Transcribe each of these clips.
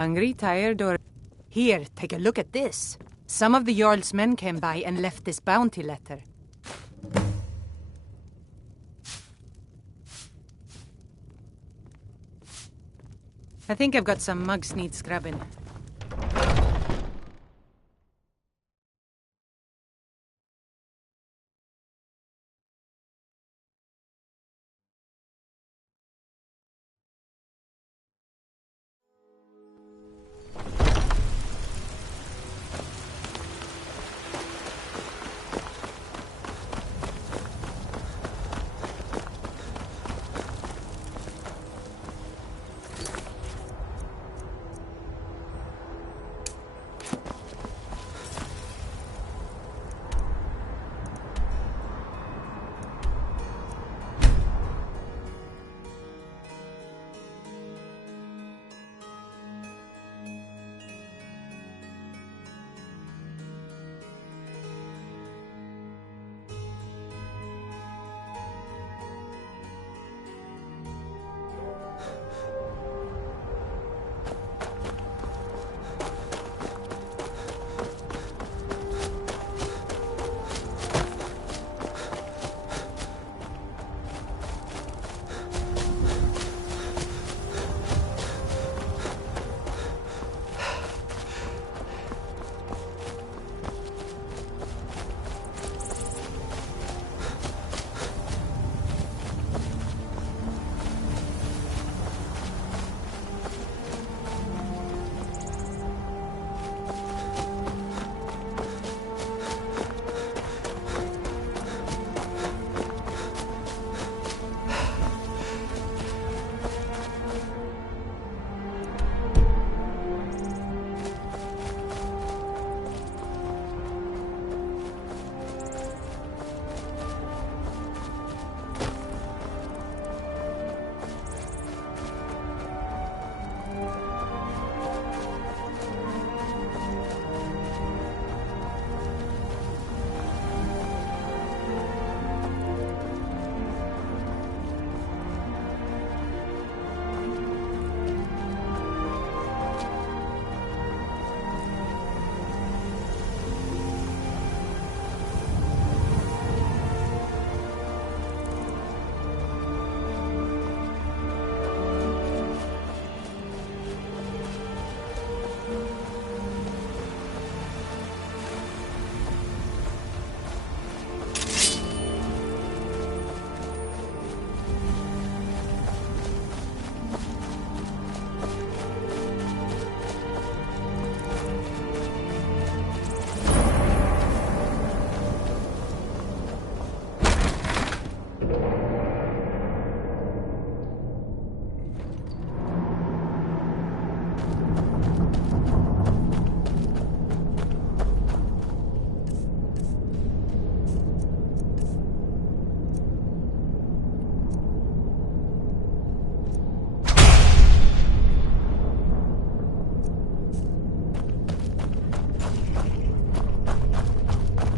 Hungry, tired, or... Here, take a look at this. Some of the Jarl's men came by and left this bounty letter. I think I've got some mugs need scrubbing.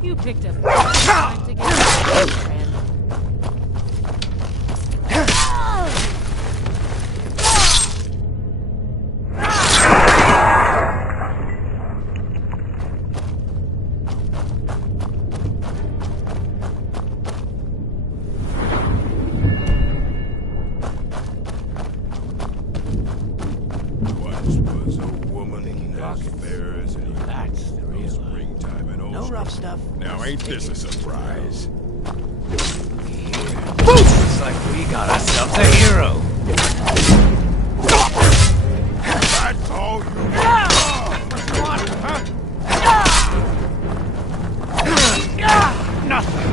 You picked up time to get my friend. Once was a woman as fair as any. That's the real springtime and old. No rough stuff. Now ain't this a surprise? Looks like we got ourselves a hero. That's all you got. Nothing.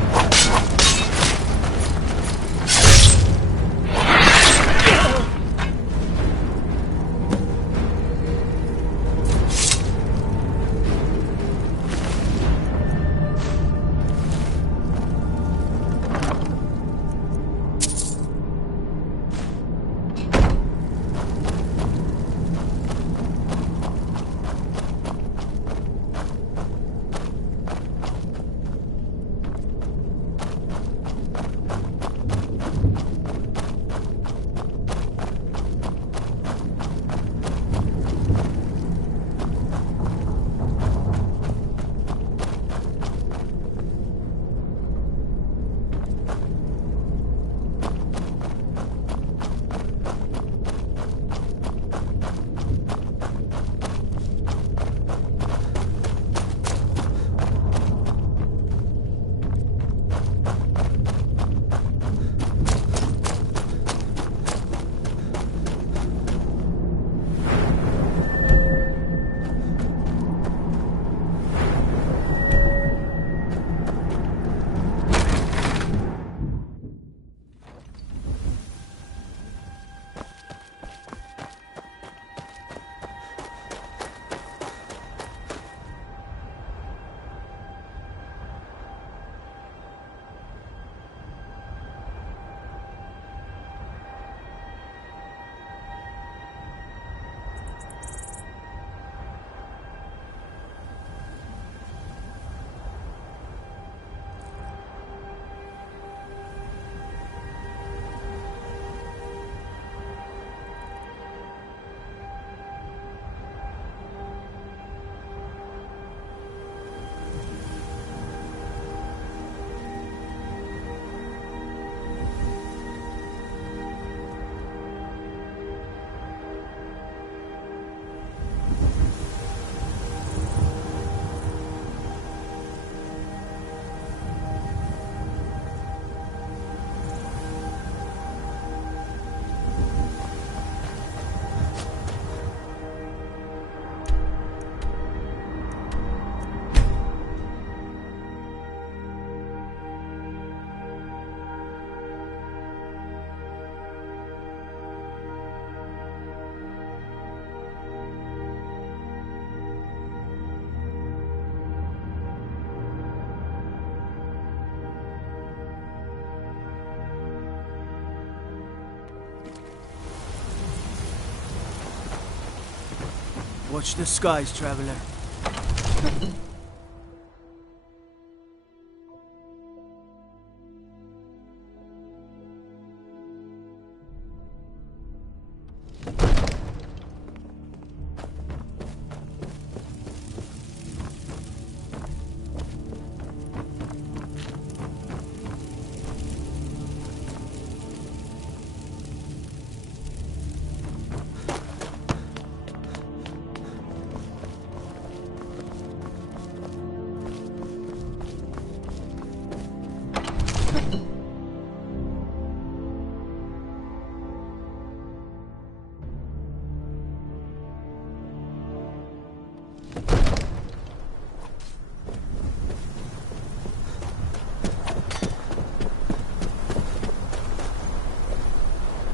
Watch the skies, traveler.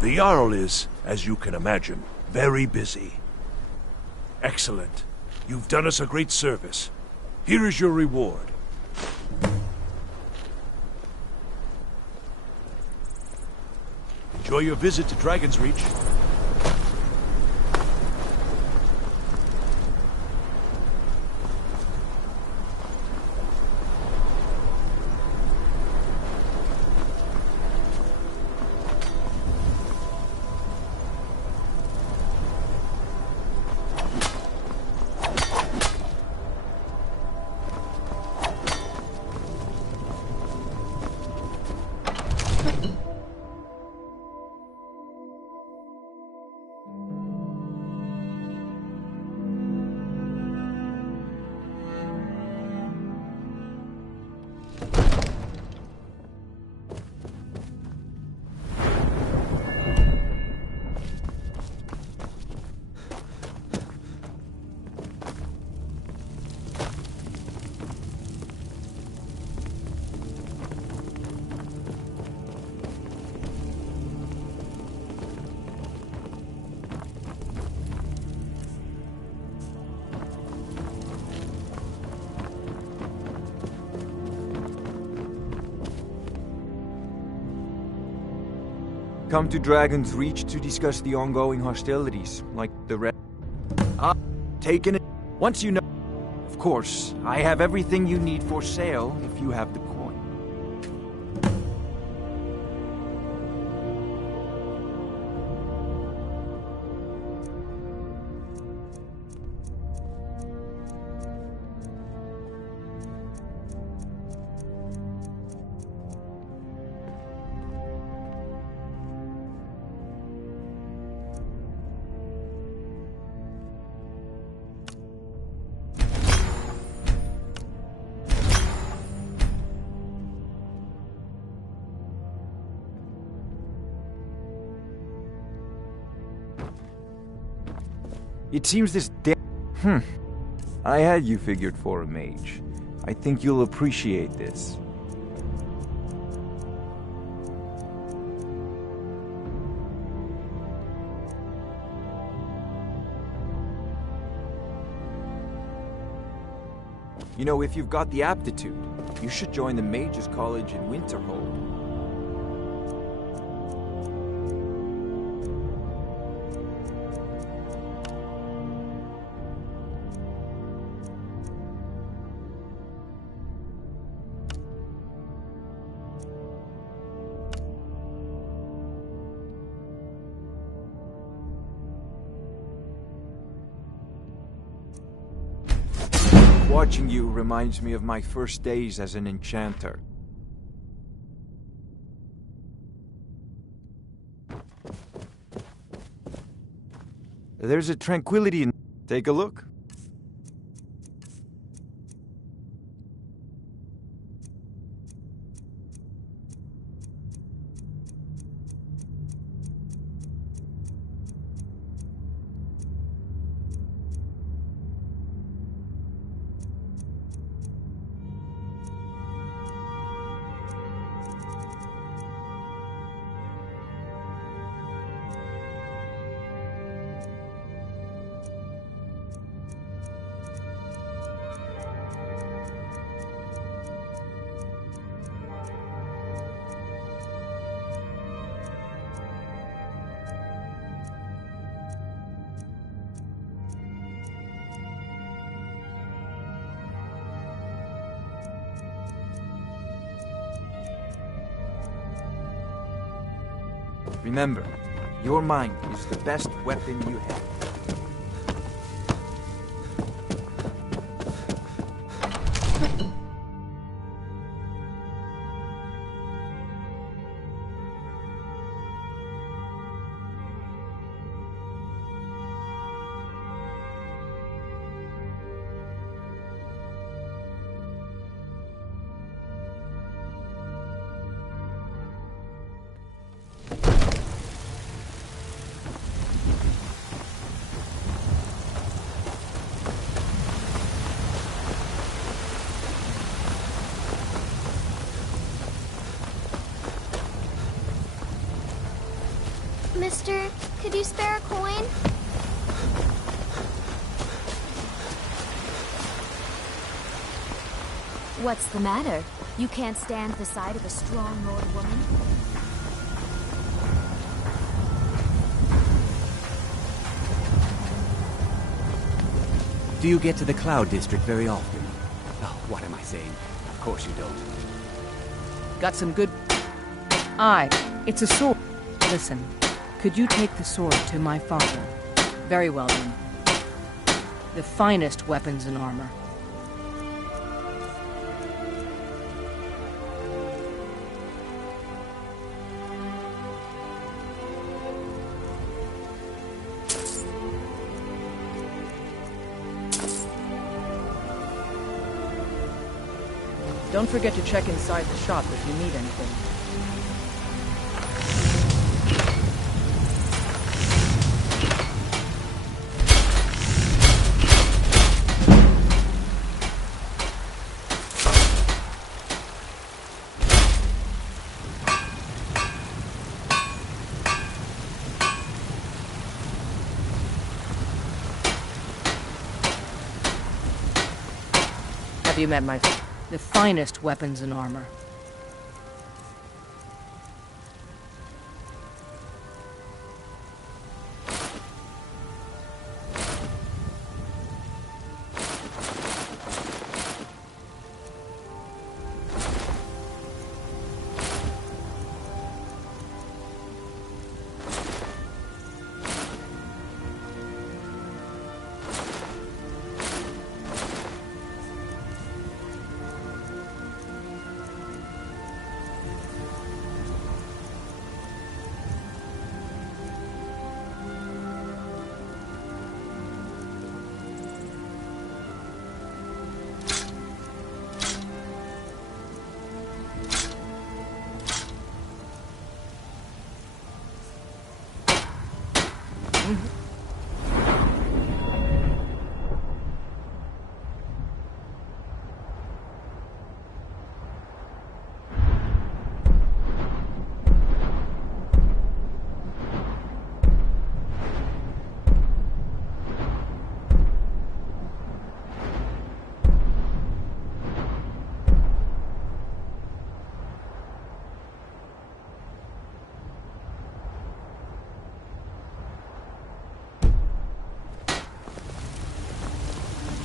The Jarl is, as you can imagine, very busy. Excellent. You've done us a great service. Here is your reward. Enjoy your visit to Dragon's Reach. Come to Dragon's Reach to discuss the ongoing hostilities, like the rest. Taken it. Once you know. Of course, I have everything you need for sale if you have the coin. It seems this I had you figured for a mage. I think you'll appreciate this. You know, if you've got the aptitude, you should join the Mages College in Winterhold. Watching you reminds me of my first days as an enchanter. There's a tranquility in... Take a look. Remember, your mind is the best weapon you have. Mister, could you spare a coin? What's the matter? You can't stand the sight of a strong old woman? Do you get to the Cloud District very often? Oh, what am I saying? Of course you don't. Got some good... Aye, it's a sword. Listen, could you take the sword to my father? Very well then. The finest weapons and armor. Don't forget to check inside the shop if you need anything. Have you met my... The finest weapons and armor.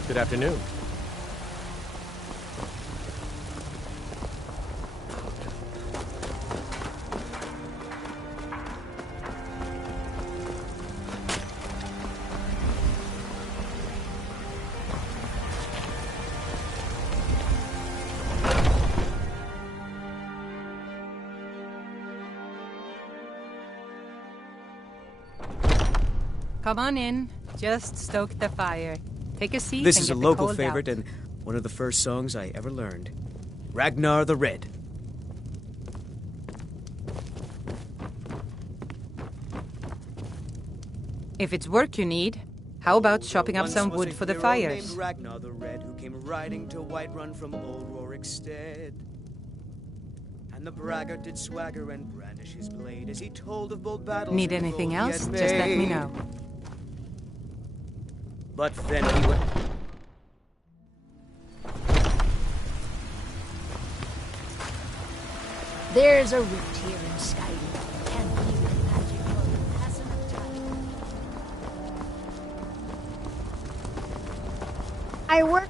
Good afternoon. Come on in. Just stoke the fire. Take a seat. This and is a get the local cold favorite out. and one of the first songs I ever learned. Ragnar the Red. If it's work you need, how about chopping up some wood for the fires? Named Ragnar the Red, who came riding to Whiterun from old Rorikstead. And the braggart did swagger and brandish his blade as he told of bold battles. Need and anything gold he else? had Just let me made. know. But then he went. There's a rift here in Skyrim. Can't believe the magic will pass enough time. I work.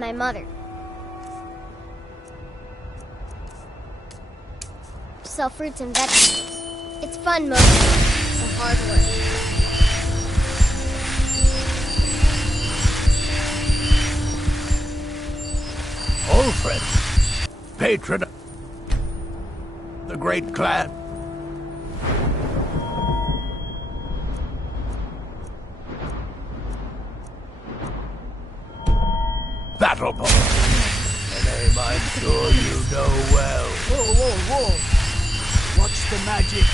my mother. Sell fruits and vegetables. It's fun mostly, but hard work. Old friend, patron, the great clan. Battle Pole. A name I'm sure you know well. Whoa, whoa, whoa! What's the magic?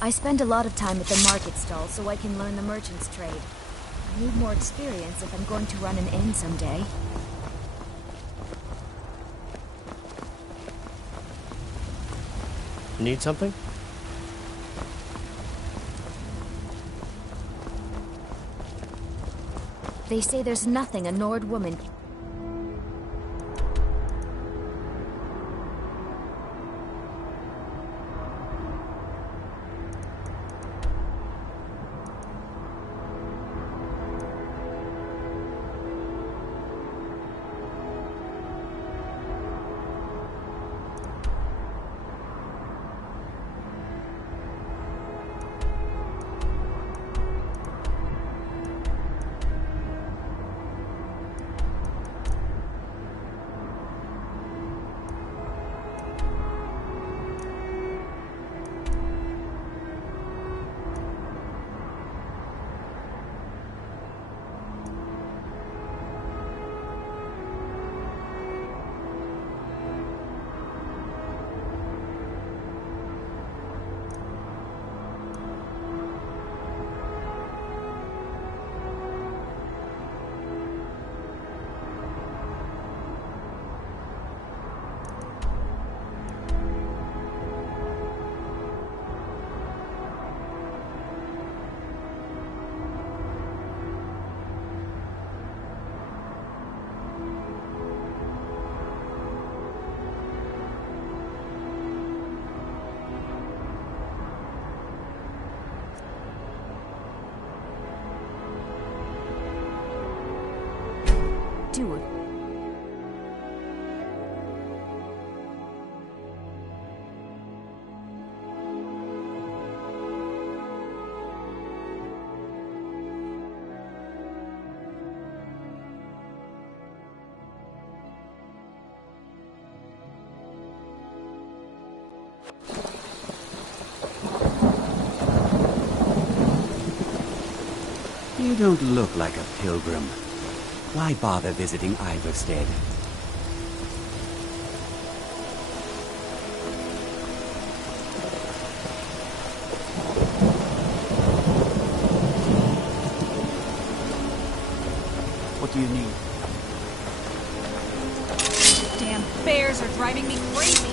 I spend a lot of time at the market stall so I can learn the merchant's trade. I need more experience if I'm going to run an inn someday. Need something? They say there's nothing a Nord woman... Do it. You don't look like a pilgrim. Why bother visiting Iverstead? What do you need? Damn bears are driving me crazy.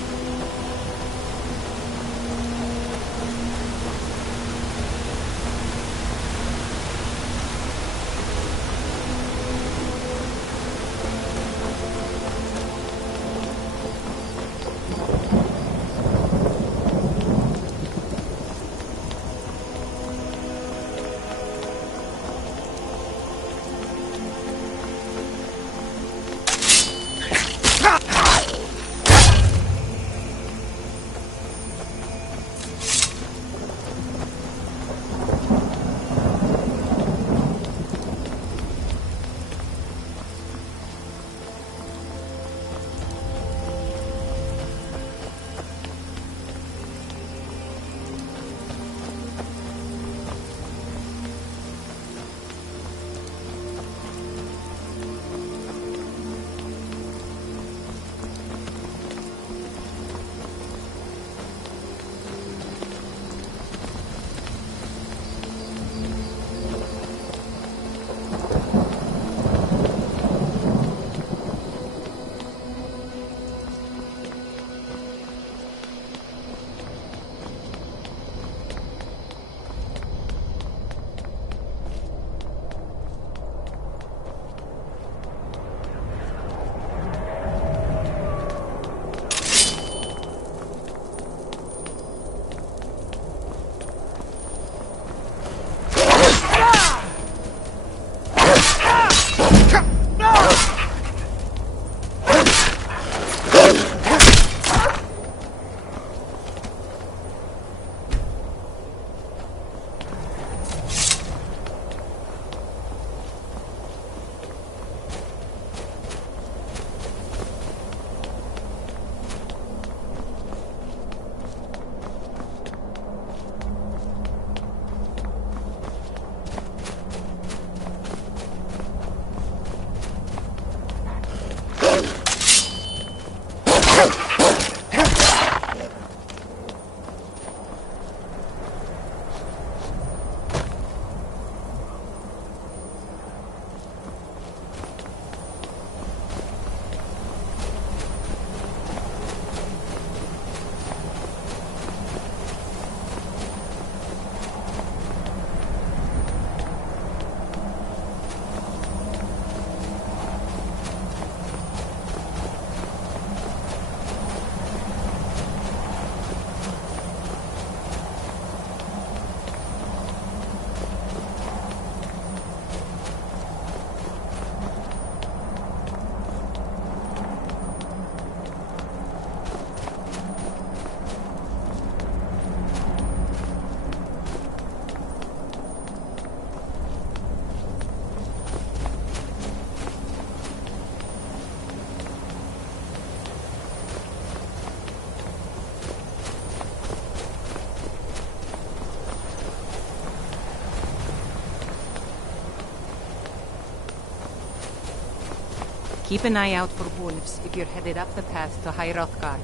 Keep an eye out for wolves if you're headed up the path to High Hrothgar.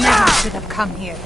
Never should have come here.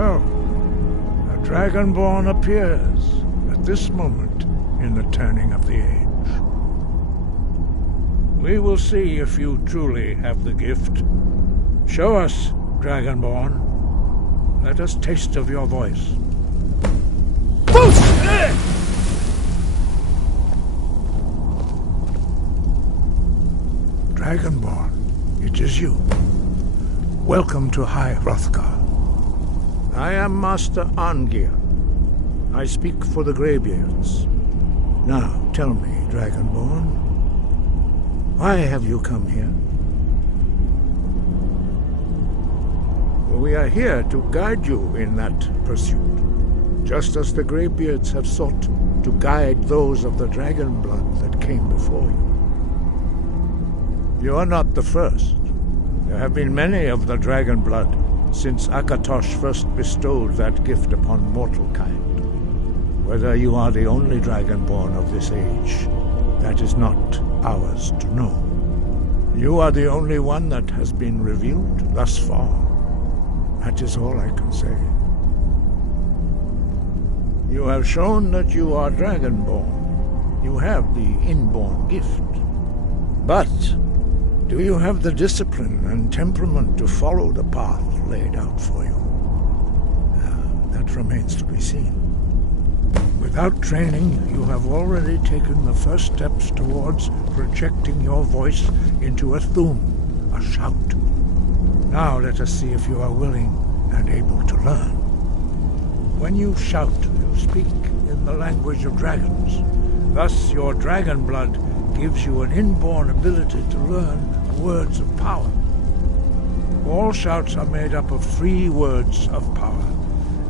So, a Dragonborn appears at this moment in the turning of the age. We will see if you truly have the gift. Show us, Dragonborn. Let us taste of your voice. Dragonborn, it is you. Welcome to High Hrothgar. I am Master Arngir. I speak for the Greybeards. Now, tell me, Dragonborn, why have you come here? We are here to guide you in that pursuit, just as the Greybeards have sought to guide those of the dragon blood that came before you. You are not the first. There have been many of the dragon blood since Akatosh first bestowed that gift upon mortal kind. Whether you are the only Dragonborn of this age, that is not ours to know. You are the only one that has been revealed thus far. That is all I can say. You have shown that you are Dragonborn. You have the inborn gift. But do you have the discipline and temperament to follow the path laid out for you? That remains to be seen. Without training, you have already taken the first steps towards projecting your voice into a thum, a shout. Now let us see if you are willing and able to learn. When you shout, you speak in the language of dragons. Thus, your dragon blood gives you an inborn ability to learn words of power. All shouts are made up of 3 words of power.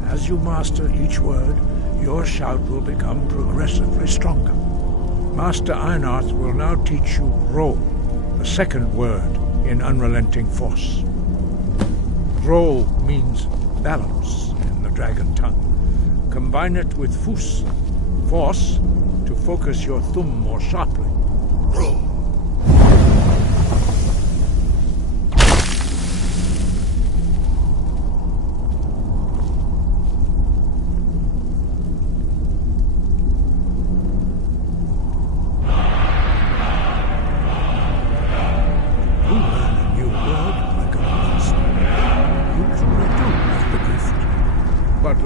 As you master each word, your shout will become progressively stronger. Master Einarth will now teach you Ro, the 2nd word in Unrelenting Force. Ro means balance in the dragon tongue. Combine it with Fus, force, to focus your thumb more sharply. Ro.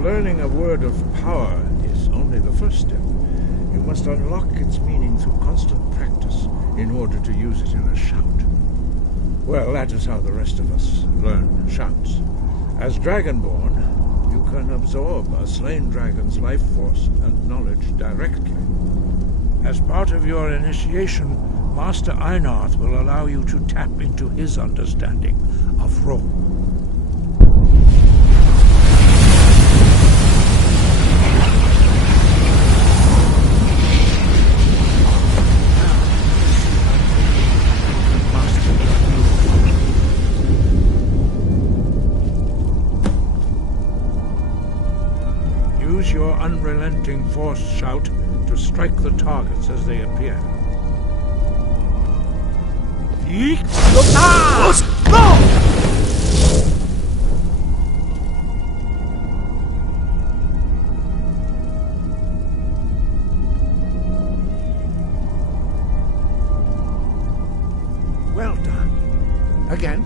Learning a word of power is only the first step. You must unlock its meaning through constant practice in order to use it in a shout. Well, that is how the rest of us learn shouts. As Dragonborn, you can absorb a slain dragon's life force and knowledge directly. As part of your initiation, Master Einarth will allow you to tap into his understanding of Ro. Use your unrelenting force shout to strike the targets as they appear. Well done. Again.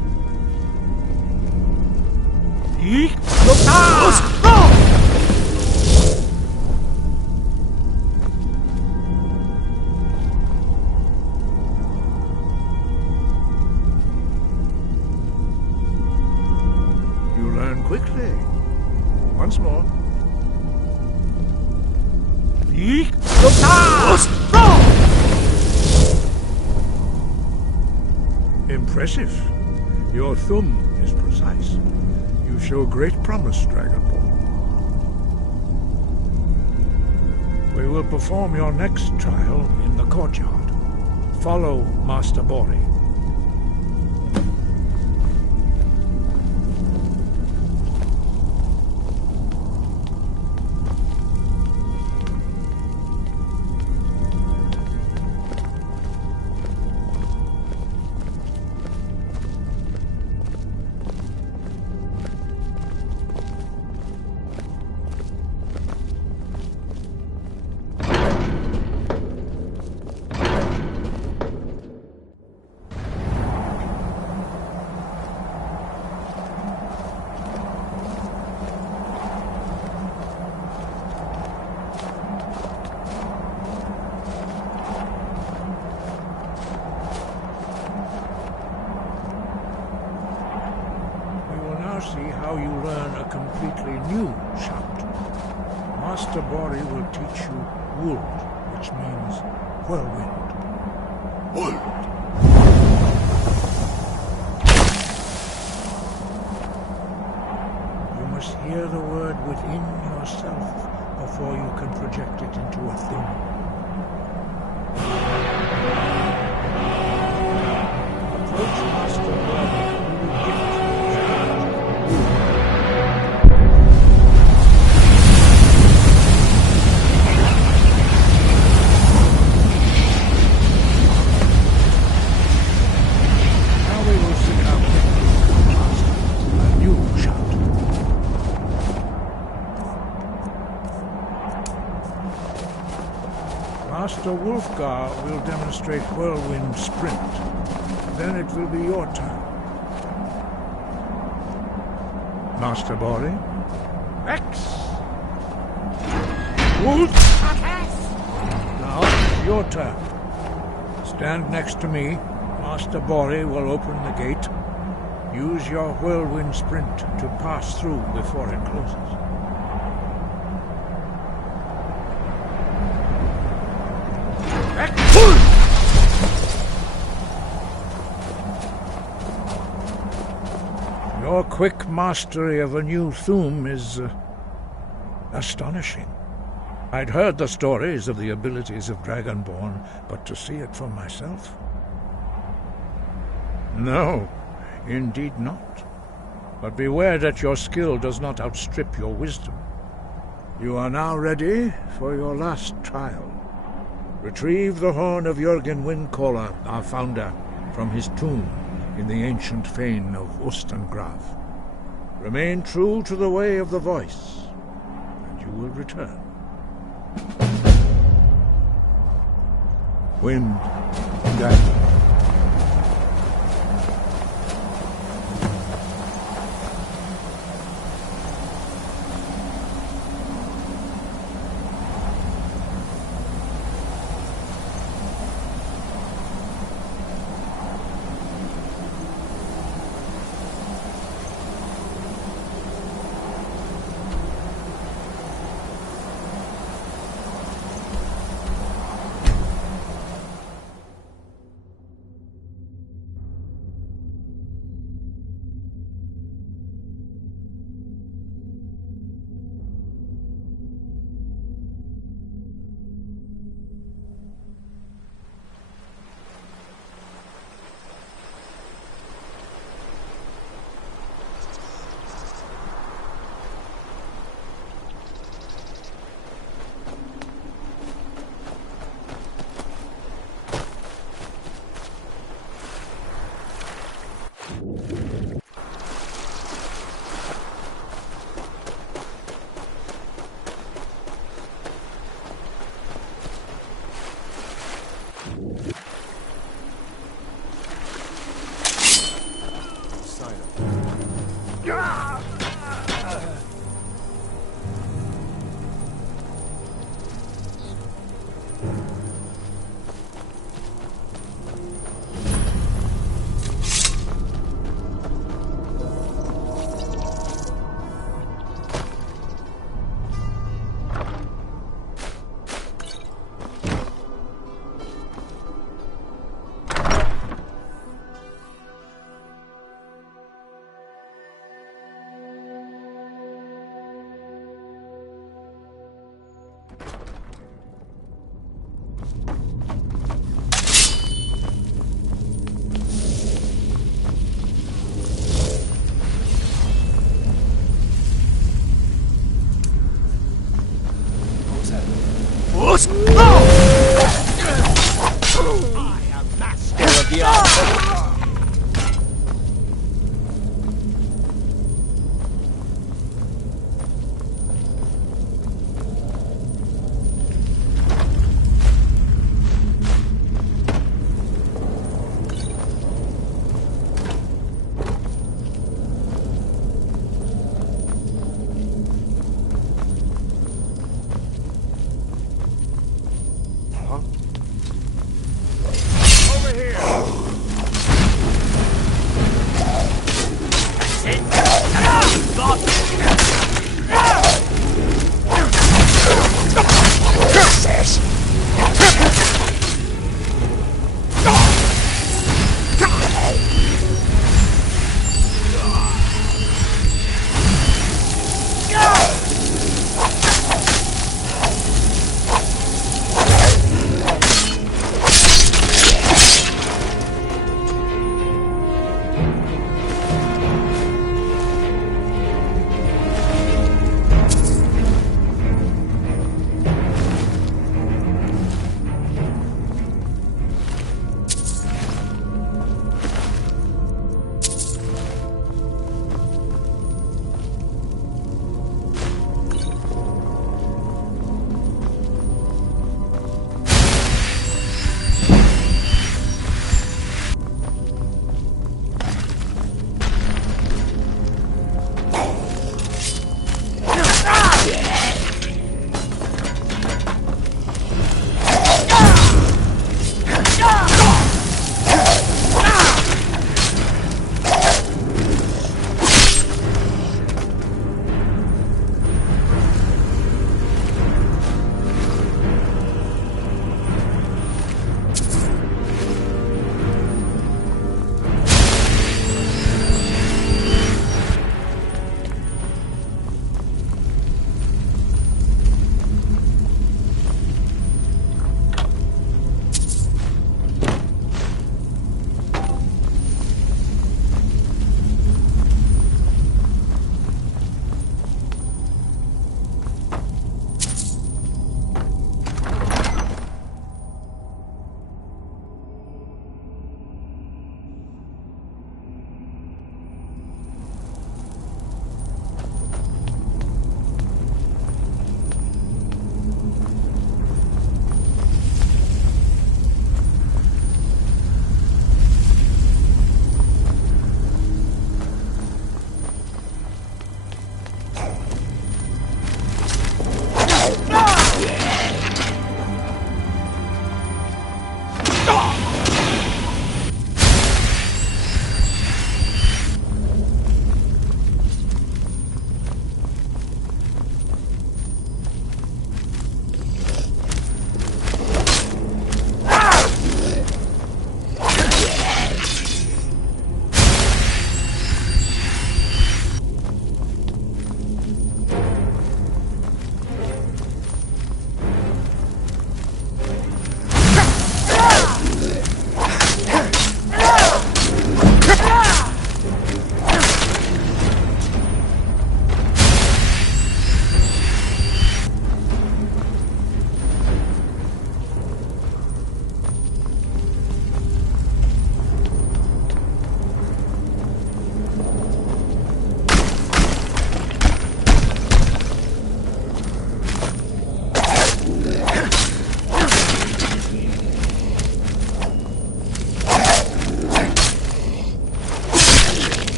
Quickly. Once more. Impressive. Your thumb is precise. You show great promise, Dragonborn. We will perform your next trial in the courtyard. Follow Master Bori. See how you learn a completely new shout. Master Bori will teach you Wold, which means whirlwind. Wold. You must hear the word within yourself before you can project it into a thing. Approach Master Bori who will gift you. Master Wolfgar will demonstrate Whirlwind Sprint. Then it will be your turn. Master Bori? X! Wolf! Now it's your turn. Stand next to me. Master Bori will open the gate. Use your whirlwind sprint to pass through before it closes. Your quick mastery of a new Thum is astonishing. I'd heard the stories of the abilities of Dragonborn, but to see it for myself? No, indeed not. But beware that your skill does not outstrip your wisdom. You are now ready for your last trial. Retrieve the horn of Jürgen Windcaller, our founder, from his tomb in the ancient fane of Ostengraf. Remain true to the way of the voice, and you will return. Wind, guide you.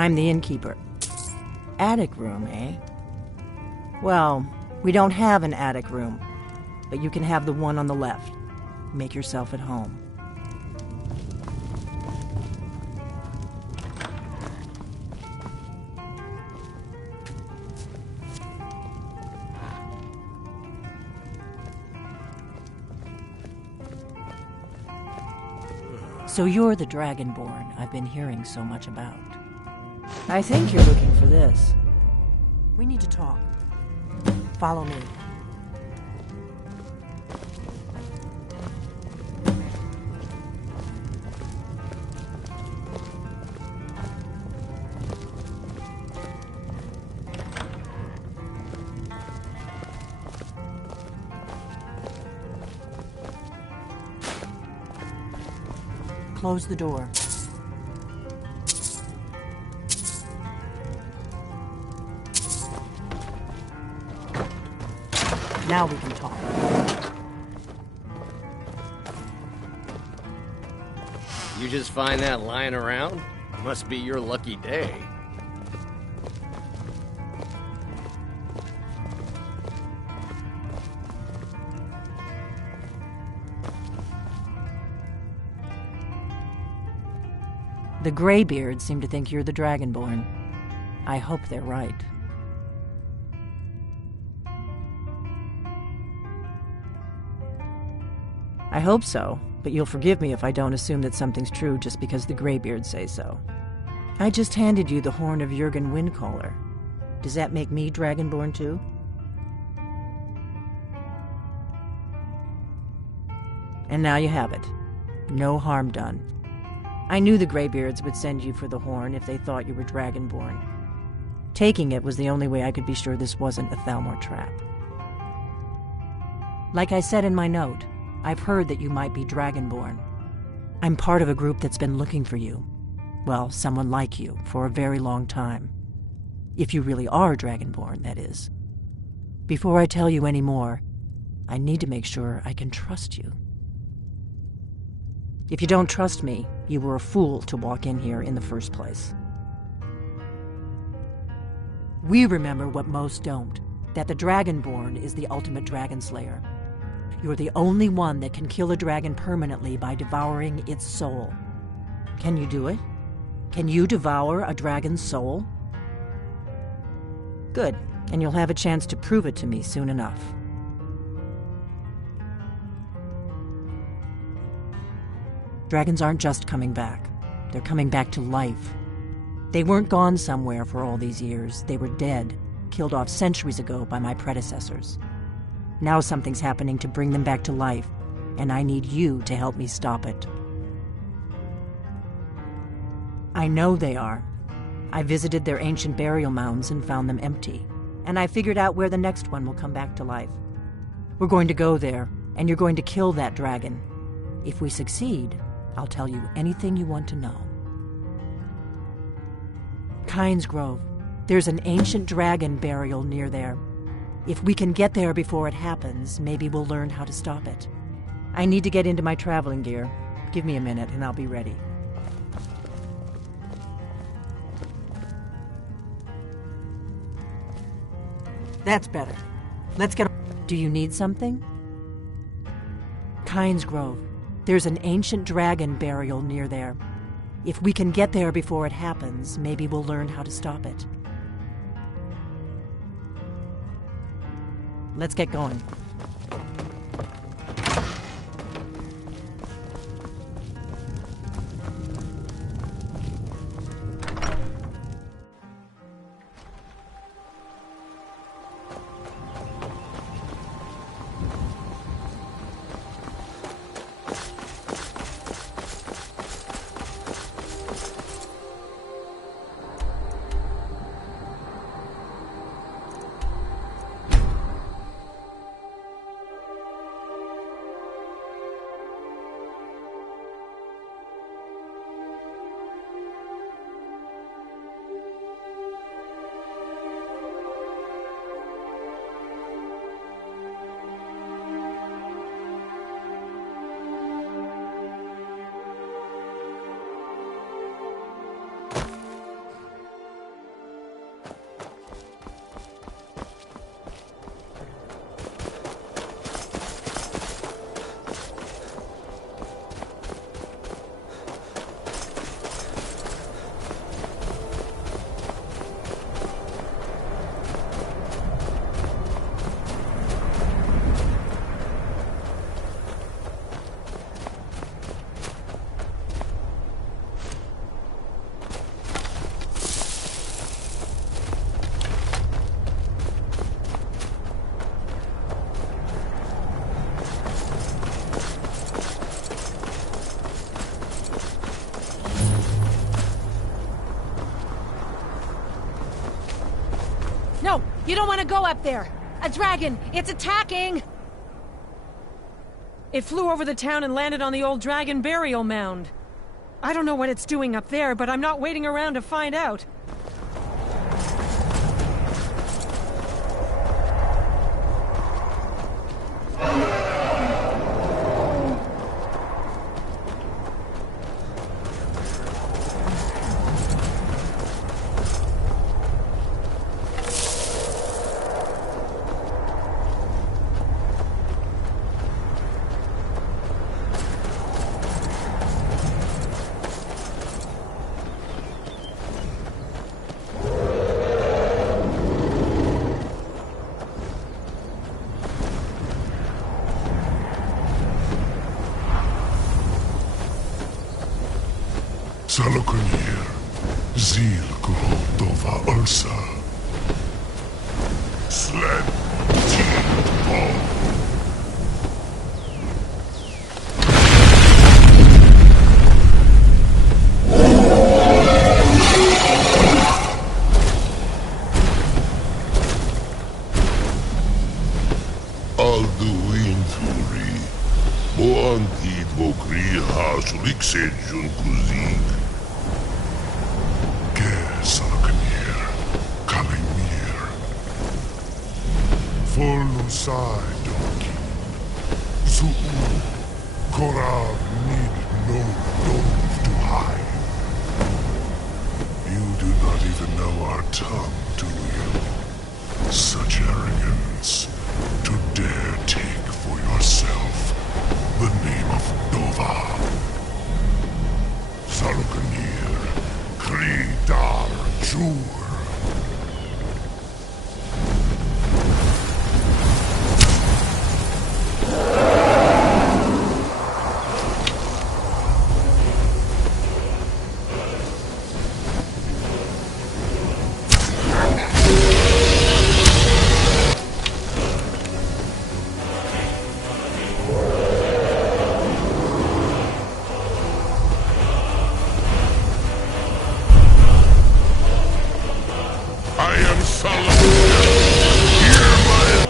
I'm the innkeeper. Attic room, eh? Well, we don't have an attic room, but you can have the one on the left. Make yourself at home. So you're the Dragonborn I've been hearing so much about. I think you're looking for this. We need to talk. Follow me. Close the door. Now we can talk. You just find that lying around? Must be your lucky day. The Greybeards seem to think you're the Dragonborn. I hope they're right. I hope so, but you'll forgive me if I don't assume that something's true just because the Greybeards say so. I just handed you the horn of Jurgen Windcaller. Does that make me Dragonborn too? And now you have it. No harm done. I knew the Greybeards would send you for the horn if they thought you were Dragonborn. Taking it was the only way I could be sure this wasn't a Thalmor trap. Like I said in my note, I've heard that you might be Dragonborn. I'm part of a group that's been looking for you. Well, someone like you, for a very long time. If you really are Dragonborn, that is. Before I tell you any more, I need to make sure I can trust you. If you don't trust me, you were a fool to walk in here in the first place. We remember what most don't, that the Dragonborn is the ultimate dragon slayer. You're the only one that can kill a dragon permanently by devouring its soul. Can you do it? Can you devour a dragon's soul? Good, and you'll have a chance to prove it to me soon enough. Dragons aren't just coming back. They're coming back to life. They weren't gone somewhere for all these years. They were dead, killed off centuries ago by my predecessors. Now something's happening to bring them back to life, and I need you to help me stop it. I know they are. I visited their ancient burial mounds and found them empty, and I figured out where the next one will come back to life. We're going to go there, and you're going to kill that dragon. If we succeed, I'll tell you anything you want to know. Kynes Grove. There's an ancient dragon burial near there. If we can get there before it happens, maybe we'll learn how to stop it. I need to get into my traveling gear. Give me a minute and I'll be ready. That's better. Let's get... Do you need something? Kynes Grove. There's an ancient dragon burial near there. If we can get there before it happens, maybe we'll learn how to stop it. Let's get going. No, you don't want to go up there. A dragon, it's attacking! It flew over the town and landed on the old dragon burial mound. I don't know what it's doing up there, but I'm not waiting around to find out. Salokunir, Zil Grotova Ursa. Sled Team Ball. Alduin Thuri, Moantid Vokri Hasulik Sejun Kuzik. Ger Salokunir, Kalimir. Folusai Doki. Zuu, Korab need no dove to hide. You do not even know our tongue, do you? Such arrogance. To dare take for yourself the name of Dova. Salokunir, Kridar Jur. I am Salokunir. Hear my...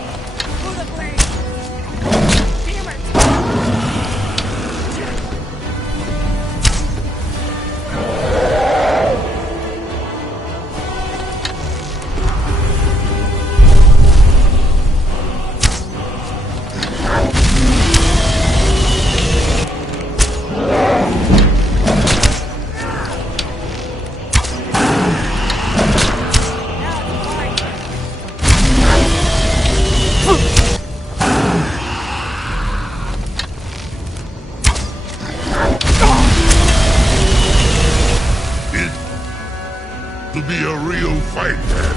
To be a real fight, man.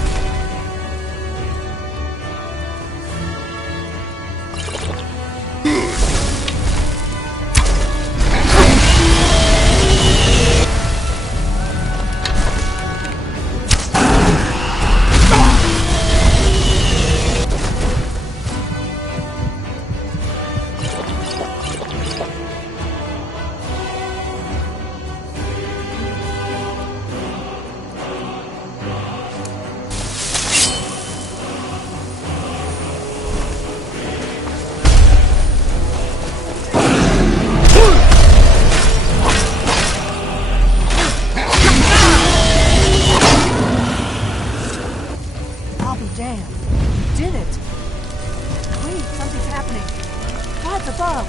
I'll be damned. You did it. Wait, something's happening. What's above?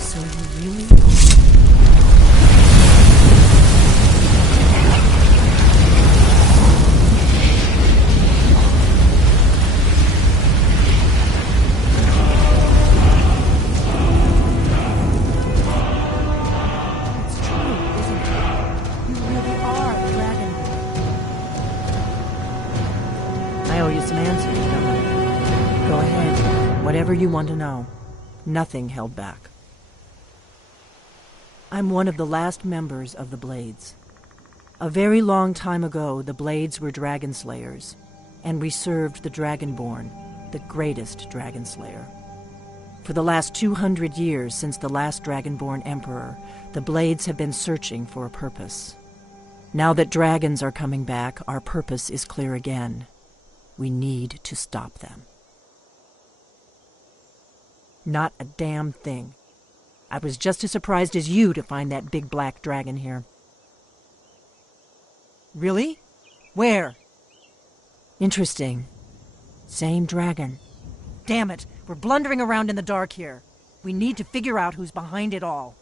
So you really... I owe you some answers, don't I? Go ahead. Whatever you want to know. Nothing held back. I'm one of the last members of the Blades. A very long time ago, the Blades were dragon slayers, and we served the Dragonborn, the greatest dragon slayer. For the last 200 years since the last Dragonborn Emperor, the Blades have been searching for a purpose. Now that dragons are coming back, our purpose is clear again. We need to stop them. Not a damn thing. I was just as surprised as you to find that big black dragon here. Really? Where? Interesting. Same dragon. Damn it, we're blundering around in the dark here. We need to figure out who's behind it all.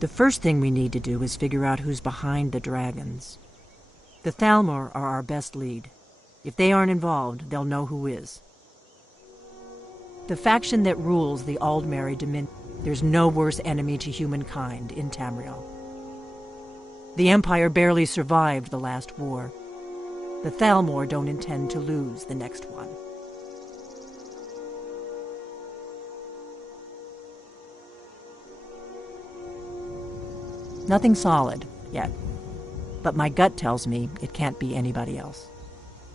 The first thing we need to do is figure out who's behind the dragons. The Thalmor are our best lead. If they aren't involved, they'll know who is. The faction that rules the Aldmeri Dominion, there's no worse enemy to humankind in Tamriel. The Empire barely survived the last war. The Thalmor don't intend to lose the next one. Nothing solid, yet. But my gut tells me it can't be anybody else.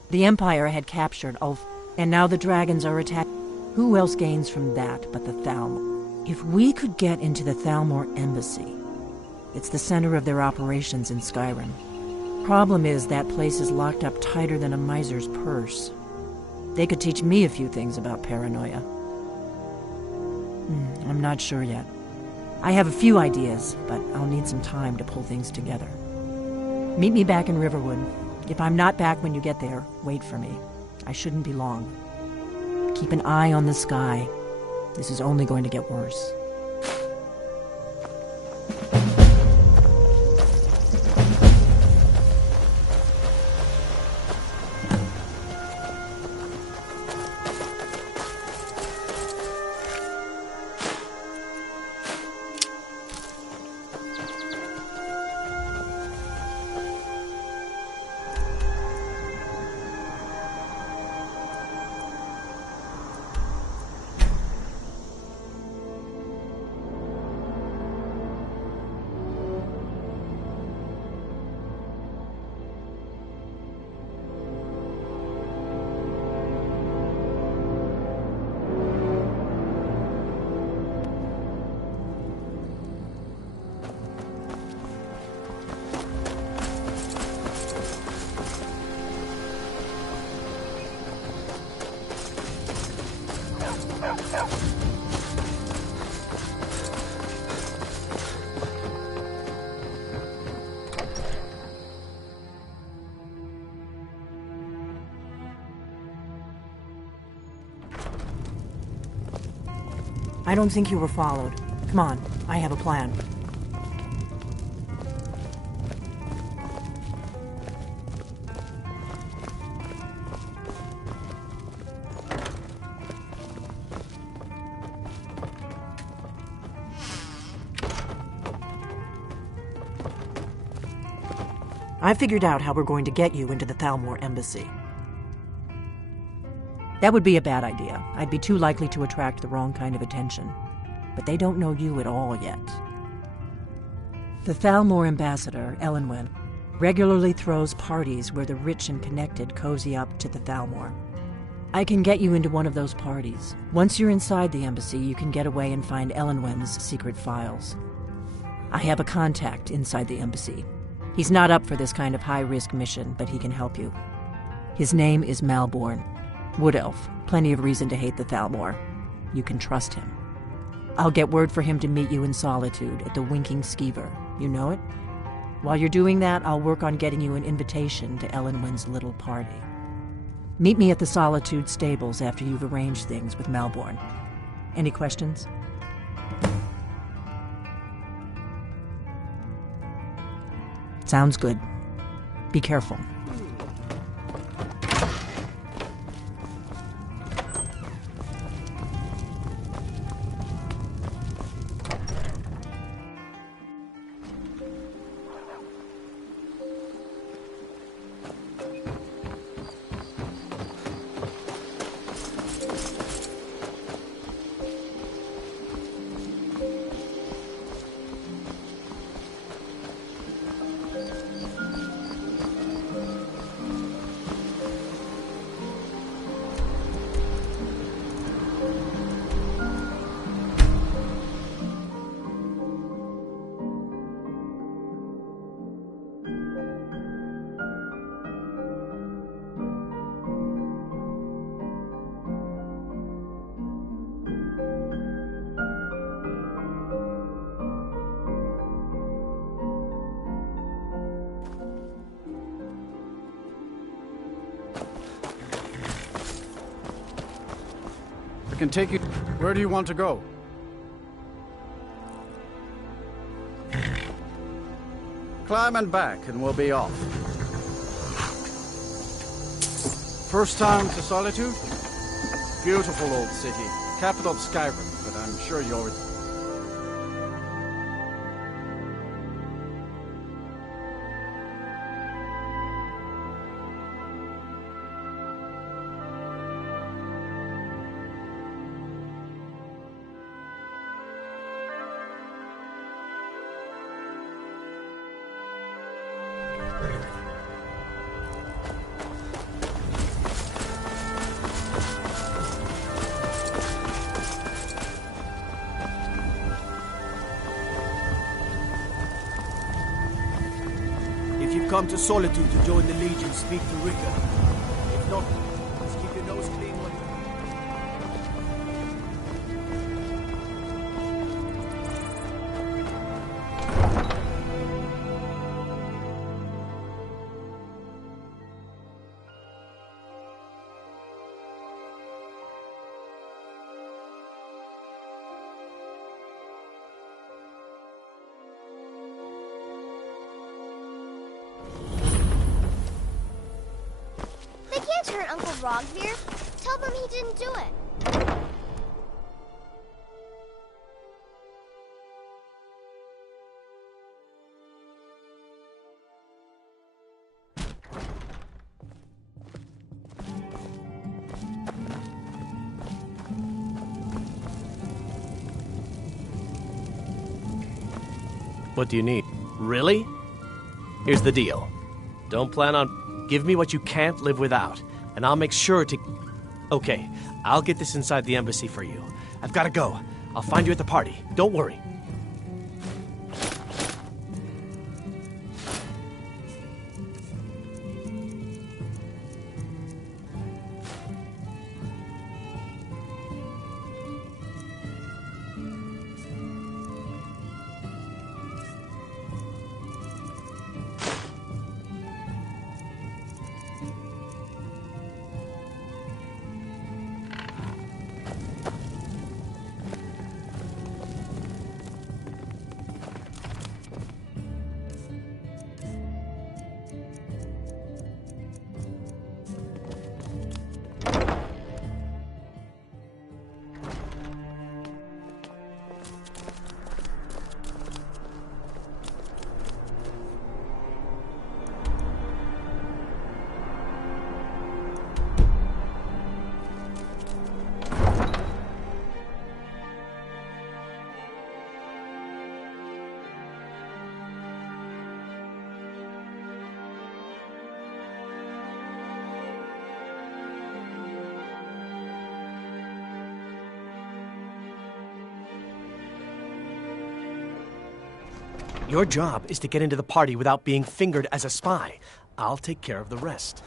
The Empire had captured Ulf, and now the dragons are attacked. Who else gains from that but the Thalmor? If we could get into the Thalmor embassy, it's the center of their operations in Skyrim. Problem is, that place is locked up tighter than a miser's purse. They could teach me a few things about paranoia. I'm not sure yet. I have a few ideas, but I'll need some time to pull things together. Meet me back in Riverwood. If I'm not back when you get there, wait for me. I shouldn't be long. Keep an eye on the sky. This is only going to get worse. I don't think you were followed. Come on, I have a plan. I figured out how we're going to get you into the Thalmor embassy. That would be a bad idea. I'd be too likely to attract the wrong kind of attention. But they don't know you at all yet. The Thalmor ambassador, Elenwen, regularly throws parties where the rich and connected cozy up to the Thalmor. I can get you into one of those parties. Once you're inside the embassy, you can get away and find Elenwen's secret files. I have a contact inside the embassy. He's not up for this kind of high-risk mission, but he can help you. His name is Malborn. Wood Elf. Plenty of reason to hate the Thalmor. You can trust him. I'll get word for him to meet you in Solitude at the Winking Skeever. You know it? While you're doing that, I'll work on getting you an invitation to Elenwen's little party. Meet me at the Solitude stables after you've arranged things with Malborn. Any questions? Sounds good. Be careful. Can take you. Where do you want to go? Climb and back, and we'll be off. First time to Solitude? Beautiful old city. Capital of Skyrim, but I'm sure you already... come to Solitude to join the Legion, speak to Ricker. If not, just keep your nose clean when They can't hurt Uncle Rogvir. Tell them he didn't do it. What do you need? Really? Here's the deal. Don't plan on... Give me what you can't live without, and I'll make sure to... Okay, I'll get this inside the embassy for you. I've got to go. I'll find you at the party. Don't worry. Your job is to get into the party without being fingered as a spy. I'll take care of the rest.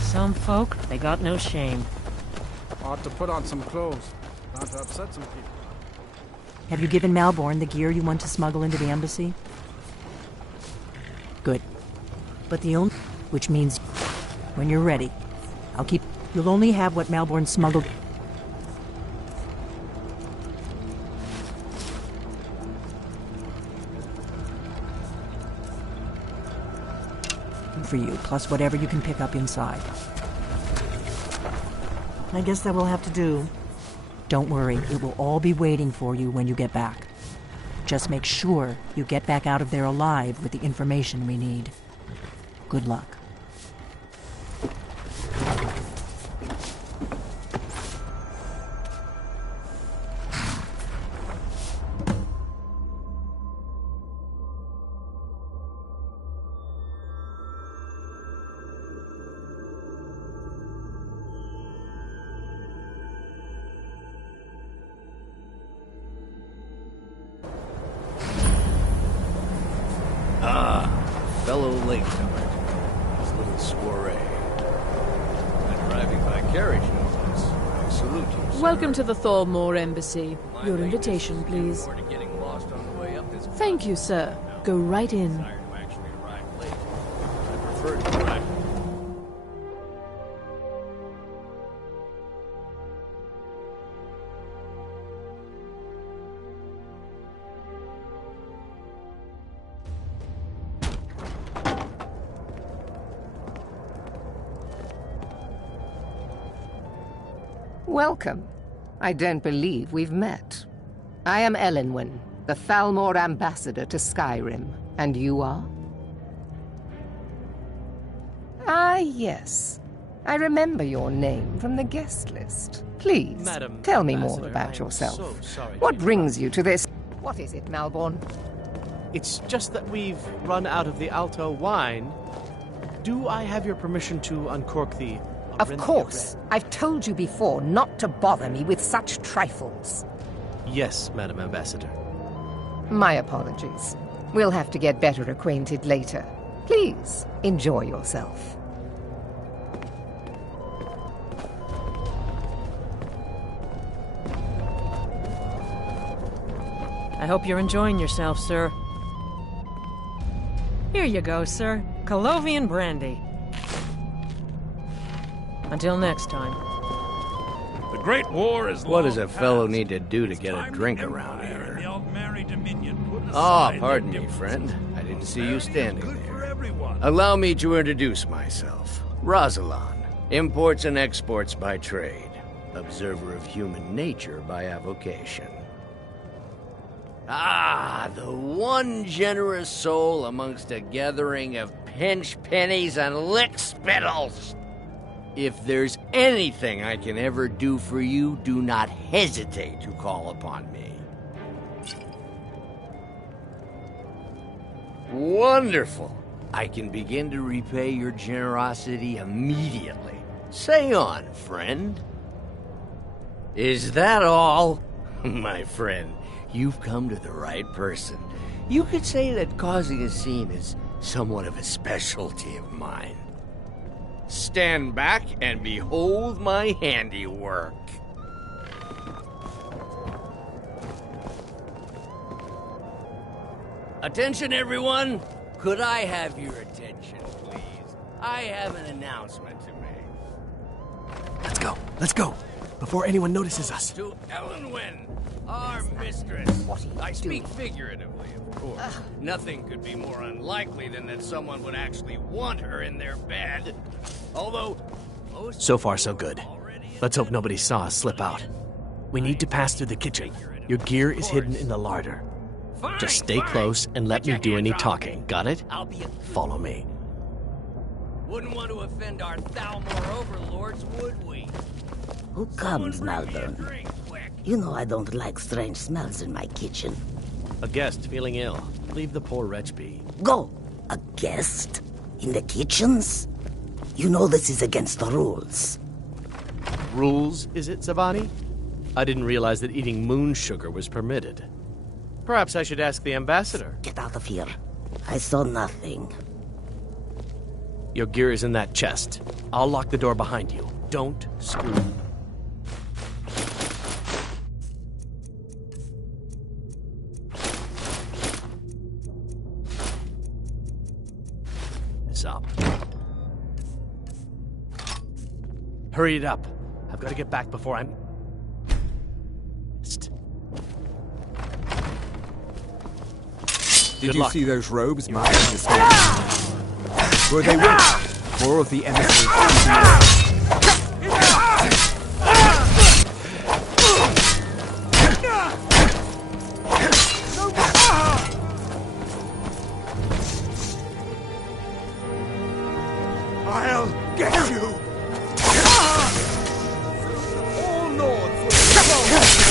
Some folk, they got no shame. Ought to put on some clothes. Not to upset some people. Have you given Malborn the gear you want to smuggle into the embassy? Good. But the only... Which means, when you're ready, I'll keep... You'll only have what Malborn smuggled... for you, plus whatever you can pick up inside. I guess that will have to do. Don't worry, it will all be waiting for you when you get back. Just make sure you get back out of there alive with the information we need. Good luck. Fellow latecomer. His little soiree. I'm driving by carriage, no less. I salute you, sir. Welcome to the Thormore Embassy. Your invitation, please. Thank you, sir. Go right in. I prefer to drive. Welcome. I don't believe we've met. I am Elenwen, the Thalmor ambassador to Skyrim. And you are? Ah, yes. I remember your name from the guest list. Please, Madam tell me Ambassador, more I about am yourself. so sorry What to brings you to this? What is it, Malborn? It's just that we've run out of the Alto wine. Do I have your permission to uncork the... Of course. I've told you before not to bother me with such trifles. Yes, Madam Ambassador. My apologies. We'll have to get better acquainted later. Please, enjoy yourself. I hope you're enjoying yourself, sir. Here you go, sir. Colovian brandy. Until next time. The Great War is What does a fellow need to do to get a drink around here? Ah, pardon me, friend. I didn't see you standing there. Allow me to introduce myself. Rosalan, imports and exports by trade. Observer of human nature by avocation. Ah, the one generous soul amongst a gathering of pinch pennies and lick spittles. If there's anything I can ever do for you, do not hesitate to call upon me. Wonderful. I can begin to repay your generosity immediately. Say on, friend. Is that all? My friend, you've come to the right person. You could say that causing a scene is somewhat of a specialty of mine. Stand back and behold my handiwork. Attention, everyone! Could I have your attention, please? I have an announcement to make. Let's go, before anyone notices us. To Elenwen, our mistress. I speak figuratively, of course. Nothing could be more unlikely than that someone would actually want her in their bed. Although, So far, so good. Let's hope nobody saw us slip out. We need to pass through the kitchen. Your gear is hidden in the larder. Just stay close and let me do any talking. Got it? Follow me. Wouldn't want to offend our Thalmor overlords, would we? Who comes, Malvern? You know I don't like strange smells in my kitchen. A guest feeling ill. Leave the poor wretch be. Go! A guest? In the kitchens? You know this is against the rules. Rules, is it, Zavani? I didn't realize that eating moon sugar was permitted. Perhaps I should ask the ambassador. Get out of here. I saw nothing. Your gear is in that chest. I'll lock the door behind you. Don't scream. This up. Hurry it up. I've got to get back before I'm... Did you see those robes marked in the stone? Were they with more of the emissaries? I'll get you! All Nords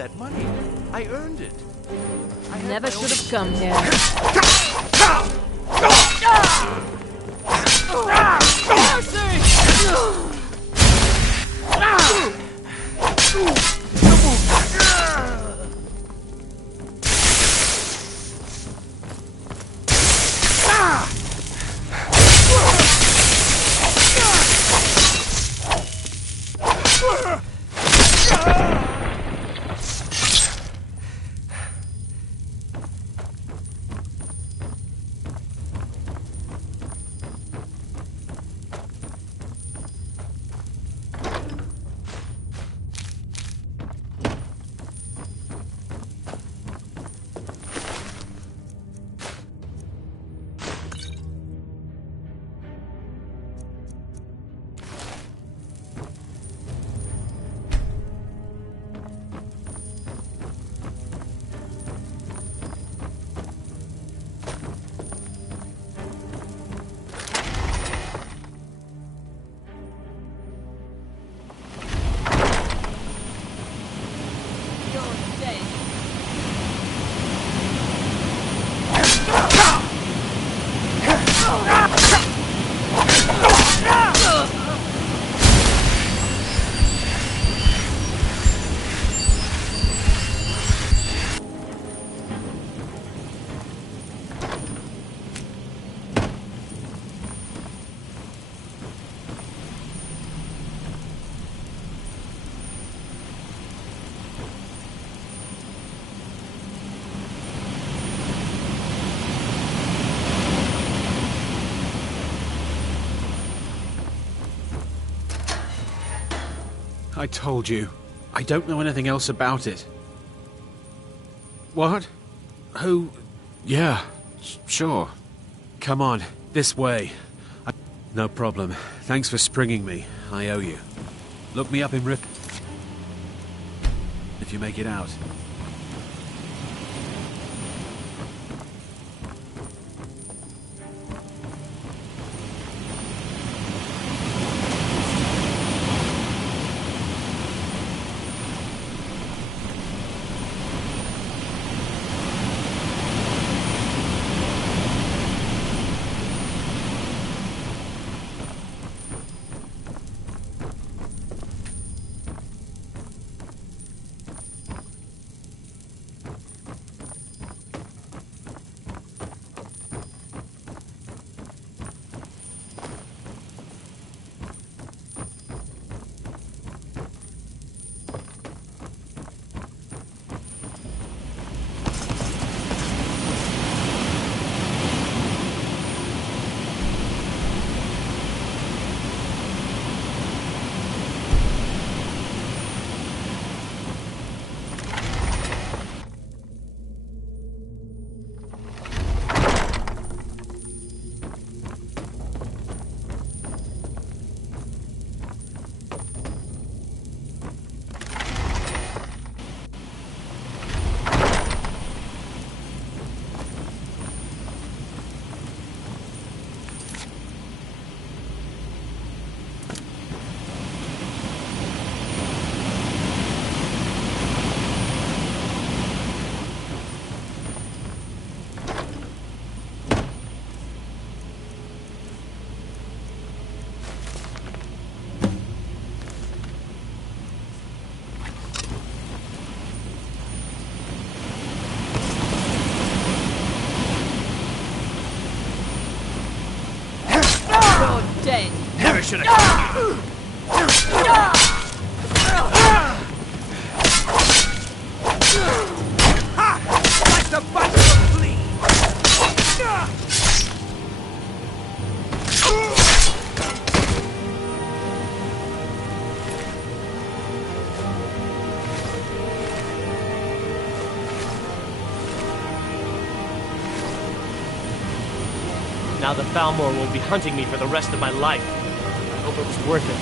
that money. I earned it. Never should have come here. I told you. I don't know anything else about it. What? Who? Yeah, sure. Come on, this way. No problem. Thanks for springing me. I owe you. Look me up in Rift if you make it out. Dead. Never should have come. Like the bunch of flea. Now the Falmor will be hunting me for the rest of my life. I hope it was worth it.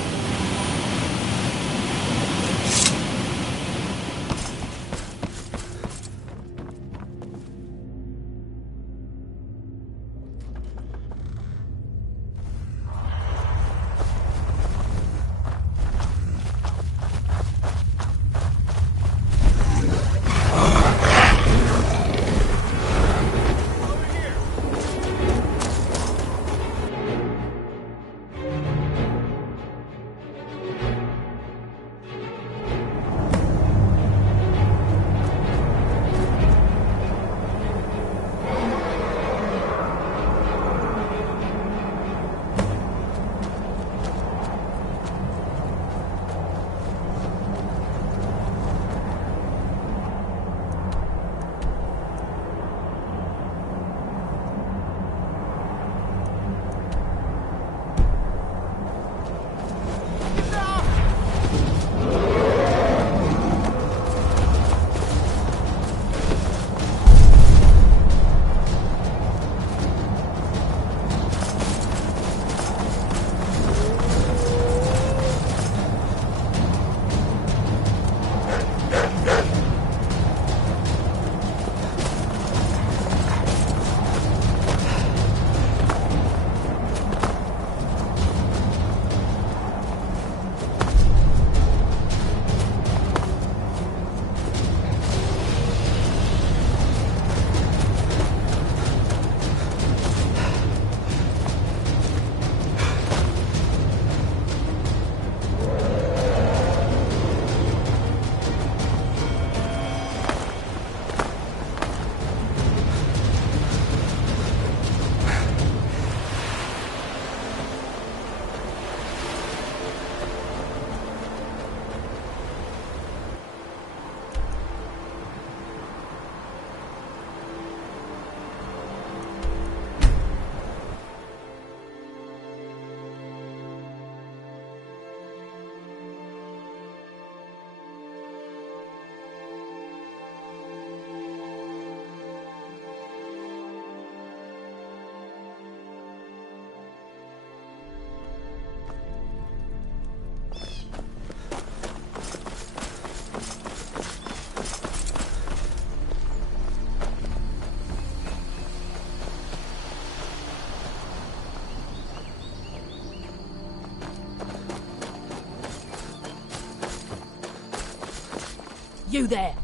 you there?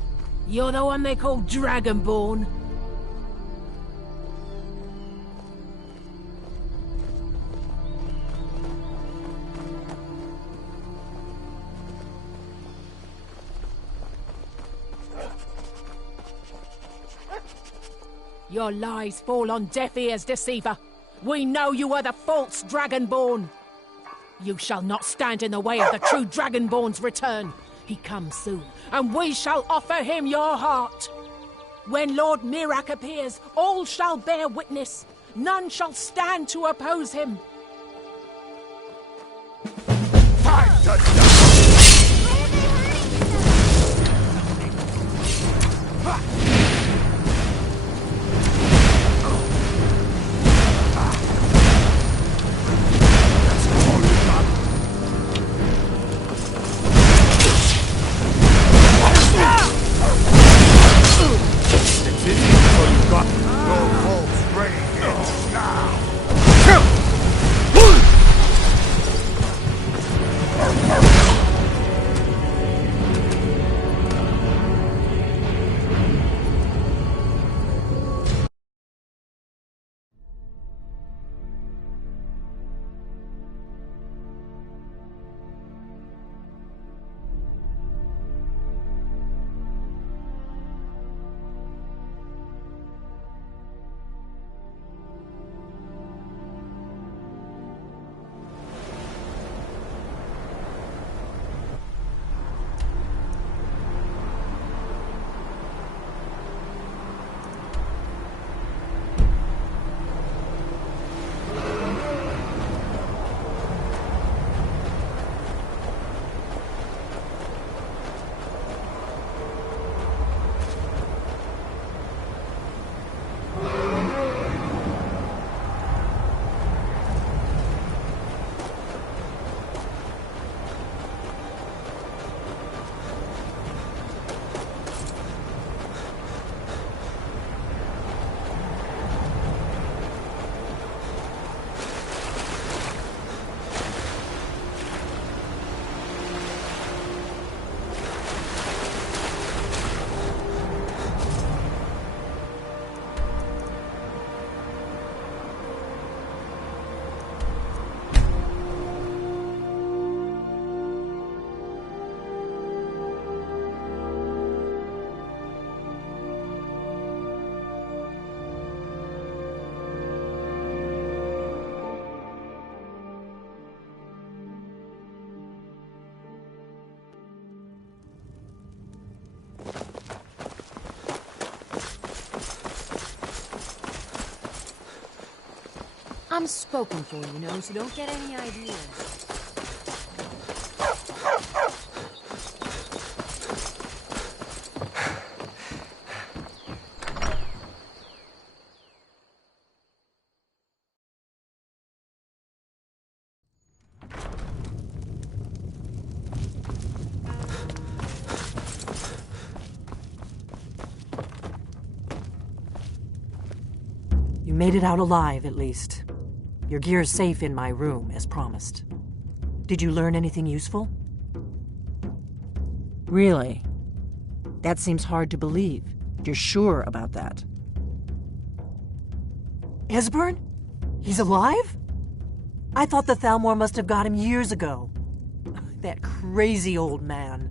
You're the one they call Dragonborn? Your lies fall on deaf ears, deceiver. We know you are the false Dragonborn. You shall not stand in the way of the true Dragonborn's return. He comes soon, and we shall offer him your heart. When Lord Mirak appears, all shall bear witness. None shall stand to oppose him. Time to die! I'm spoken for, you know, so don't get any ideas. You made it out alive, at least. Your gear's safe in my room, as promised. Did you learn anything useful? Really? That seems hard to believe. You're sure about that? Esbern? He's alive? I thought the Thalmor must have got him years ago. That crazy old man.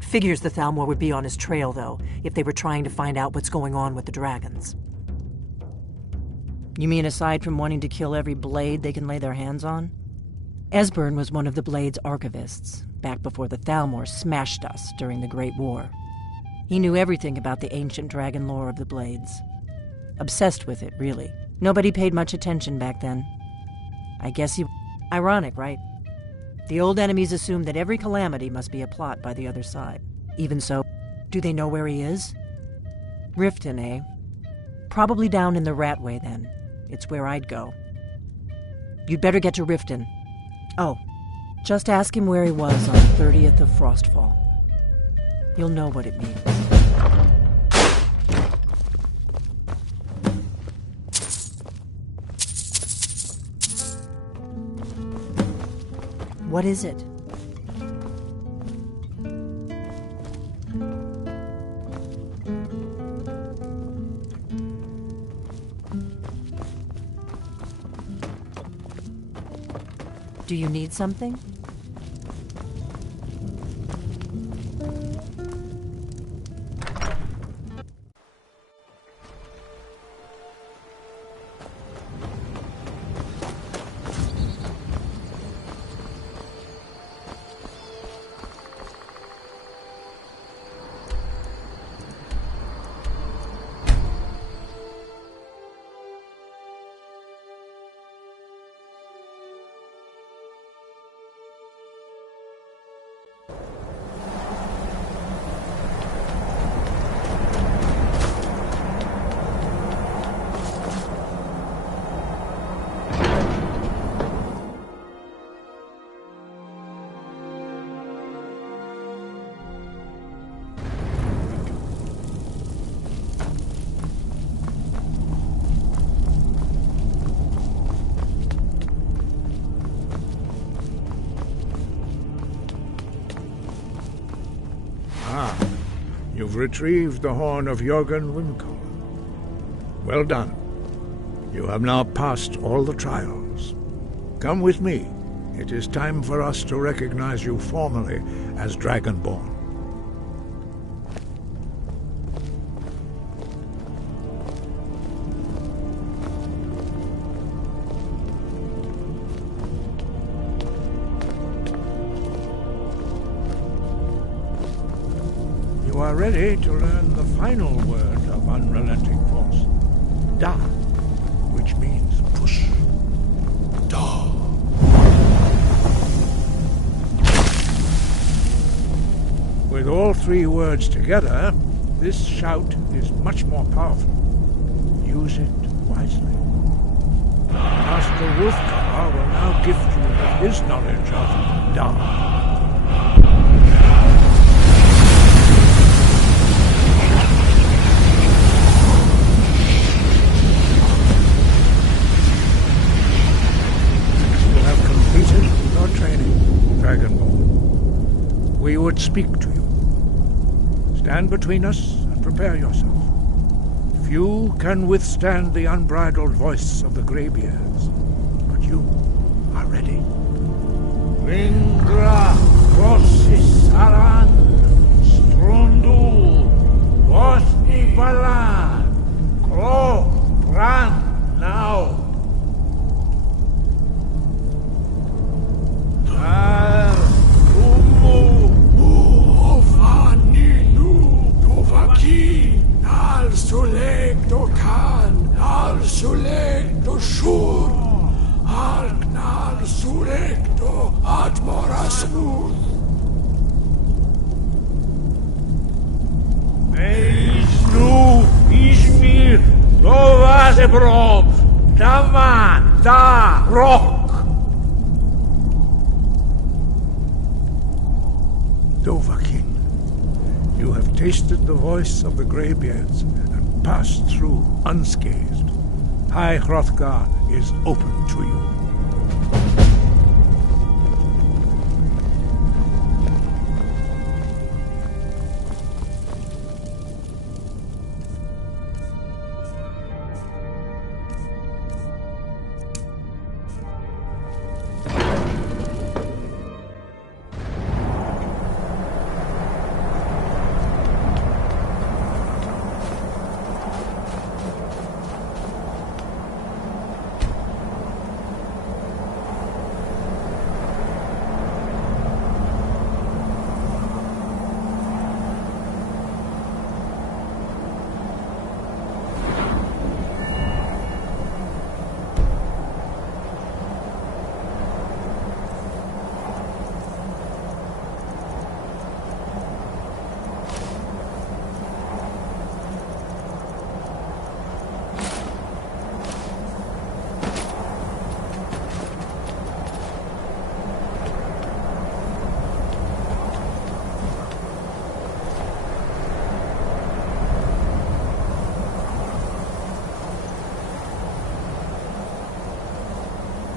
Figures the Thalmor would be on his trail, though, if they were trying to find out what's going on with the dragons. You mean aside from wanting to kill every blade they can lay their hands on? Esbern was one of the Blade's archivists, back before the Thalmor smashed us during the Great War. He knew everything about the ancient dragon lore of the Blades. Obsessed with it, really. Nobody paid much attention back then. I guess he... Ironic, right? The old enemies assumed that every calamity must be a plot by the other side. Even so, do they know where he is? Riften, eh? Probably down in the Ratway, then. It's where I'd go. You'd better get to Riften. Oh, just ask him where he was on the 30th of Frostfall. You'll know what it means. What is it? Do you need something? You've retrieved the horn of Jörgen Wimkel. Well done. You have now passed all the trials. Come with me. It is time for us to recognize you formally as Dragonborn. You are ready to learn the final word of unrelenting force. Da, which means push. Da. With all three words together, this shout is much more powerful. Use it wisely. Master Wolfgar will now gift you with his knowledge of Da. We would speak to you. Stand between us and prepare yourself. Few can withstand the unbridled voice of the Greybeards, but you are ready. Lingra, Rossis, Aran, Strundu, Bosni Balan, Klo, Bran, now. Sulegdo kan, al sulegdo shur, alknar sulegdo atmora smooth. Eisnu, Izmir, Dovazebrom, Daman, Da, Rock. Dovahkiin, you have tasted the voice of the Greybeards and passed through unscathed. High Hrothgar is open to you.